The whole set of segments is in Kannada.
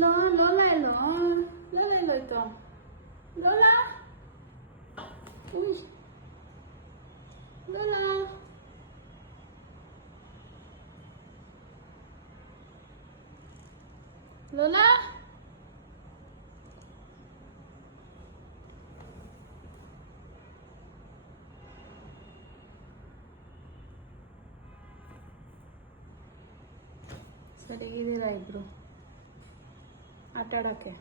ಎಲ್ಲೋ ಲೋಲಾ ಎಲ್ಲೋ ಲೋಲಾ ಎಲ್ಲೋಯ್ತು ಲೋಲಾ ಉಯ್ ಲೋಲಾ ಲೋಲಾ ಸರಿ ಇದೀರಾ ಇಬ್ರು ಆಟ ಆಡೋಕ್ಕೆ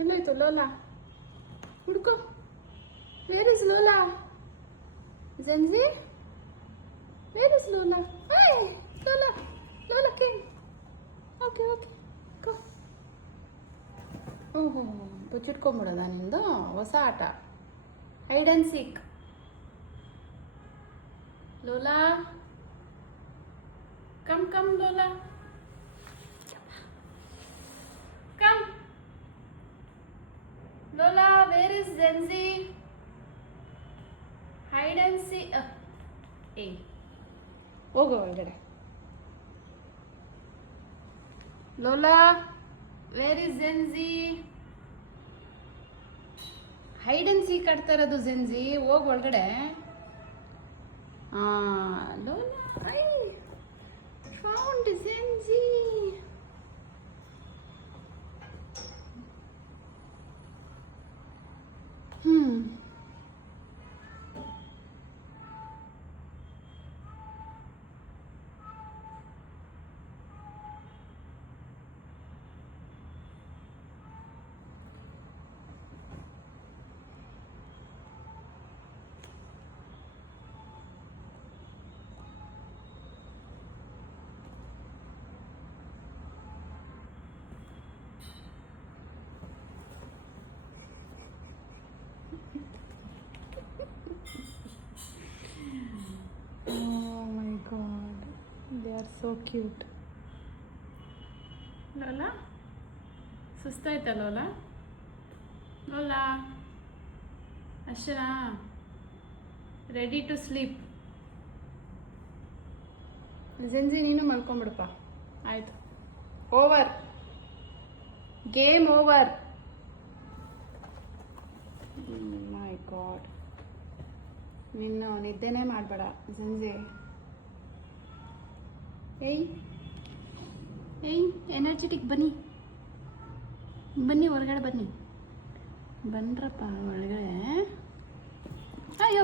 ಎಲ್ಲೋಯ್ತು ಲೋಲಾ ಹುಡ್ಕೋ where is Lola Jency where is Lola Lola Lola came okay okay ಕೋ ಓಹೋ ಬಚ್ಚಿಟ್ಕೊಂಬಿಡೋದ ನಿಂದು ಹೊಸ ಆಟ hide and seek Lola come Lola come Lola where is Zenzi hide and seek hey ಹೋಗು ಒಳಗಡೆ Lola where is Zenzi hide and seek ಆಡ್ತಾ ಇರೋದು Zenzi ಹೋಗು ಒಳಗಡೆ Lola found Zenzi. Oh my god, they are so cute. Lola, ಸುಸ್ತಾಯ್ತಾ ಲೋಲಾ ಲೋಲಾ ಅಷ್ಟೇನಾ ರೆಡಿ ಟು ಸ್ಲೀಪ್ ಜಿಂಜಿ ನೀನು ಮಲ್ಕೊಂಬಿಡಪ್ಪ ಆಯ್ತು over game over my god ನಿನ್ನು ನಿದ್ದೆನೇ ಮಾಡಬೇಡ ಸಂಜೆ ಏಯ್ ಎನರ್ಜೆಟಿಕ್ ಬನ್ನಿ ಬನ್ನಿ ಹೊರಗಡೆ ಬನ್ನಿ ಬನ್ರಪ್ಪ ಒಳಗಡೆ ಅಯ್ಯೋ